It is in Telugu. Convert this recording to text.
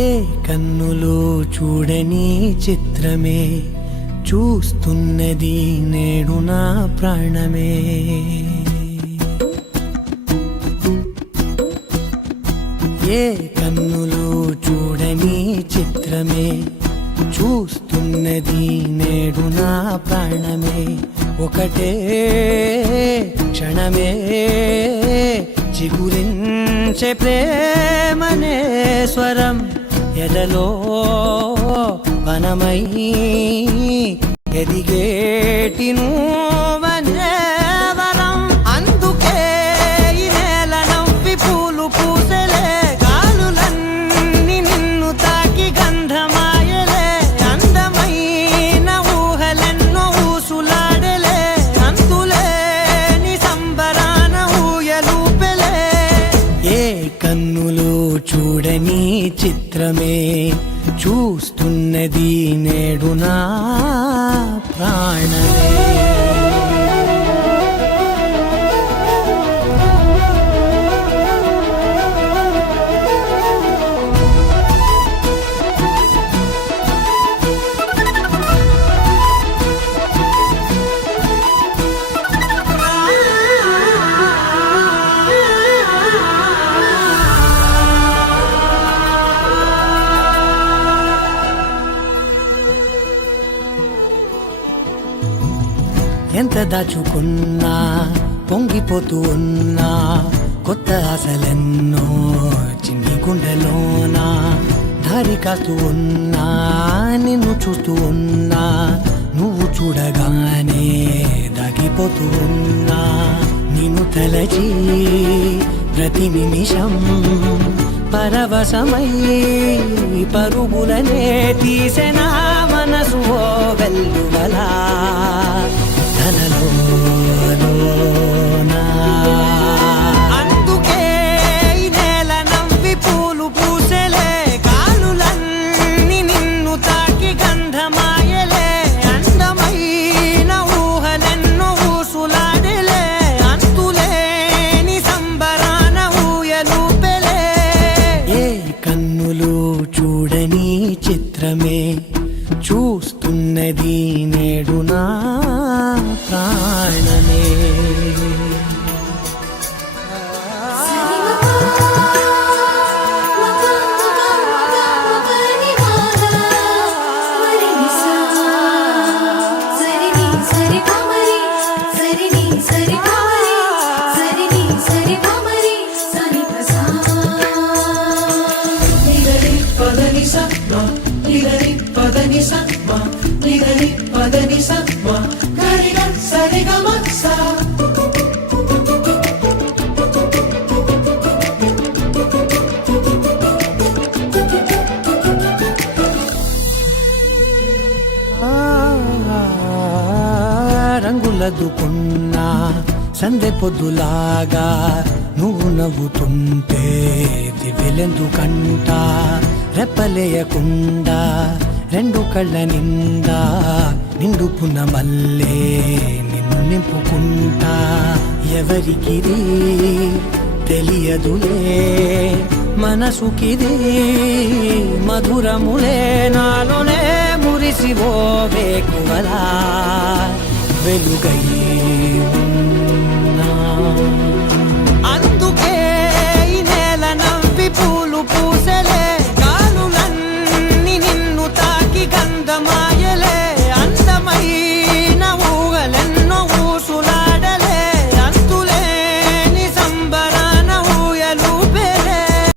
ఏ కన్నులో చూడని చిత్రమే చూస్తున్నది నేడు నా ప్రాణమే. ఏ కన్నులో చూడని చిత్రమే చూస్తున్నది నేడు నా ప్రాణమే. ఒకటే క్షణమే చిగురించే ప్రేమనే స్వరం ఎదలో వనమై ఎదిగేటి నువ్వనే వరం. అందుకే ఈ నేల నవ్వి పూలు పూసెలే, గాలులన్నీ నిన్ను తాకి గంధమాయలే. అందమైన ఊహలెన్నో ఊసులాడలే, అంతులేని సంబరాన ఊయలూపెలే. ఏ కన్నులో చూడని చిత్రమే చూస్తున్నది నేడు నా ప్రాణమే. ఎంత దాచుకున్నా పొంగిపోతూ ఉన్నా, కొత్త ఆశలెన్నో చిన్ని గుండెలోనా. దారి కాస్తూ ఉన్నా, నిన్ను చూస్తూ ఉన్నా, నువ్వు చూడగానే దాగిపోతూ ఉన్నా. నిన్ను తలచి ప్రతి నిమిషం పరవశమై పరుగులనే తీసెనా మనసు ఓ వెల్లువలా. అందుకే ఈ నేల నవ్వి పూలు పూసెలే, గాలులన్నీ నిన్ను తాకి గంధమాయలే. అందమైన ఊహలెన్నో ఊసులాడలే, అంతులేని సంబరాన ఊయలూపెలే. ఏ కన్నులు చూడని చిత్రమే చూస్తున్నది నేడు నా ప్రాణమే. రంగులదుకున్నా సందె పొద్దులాగా నువ్వు నవ్వుతుంటే దివ్యలెందుకంట. రెప్పలేయకుండా రెండు కళ్ళ నిండా నిండుకున్న మల్లే నిన్ను నింపుకుంటా. ఎవరికిది తెలియదులే మనసుకిది మధురములే, నాలోనే మురిసివో వేకువలా వెలుగై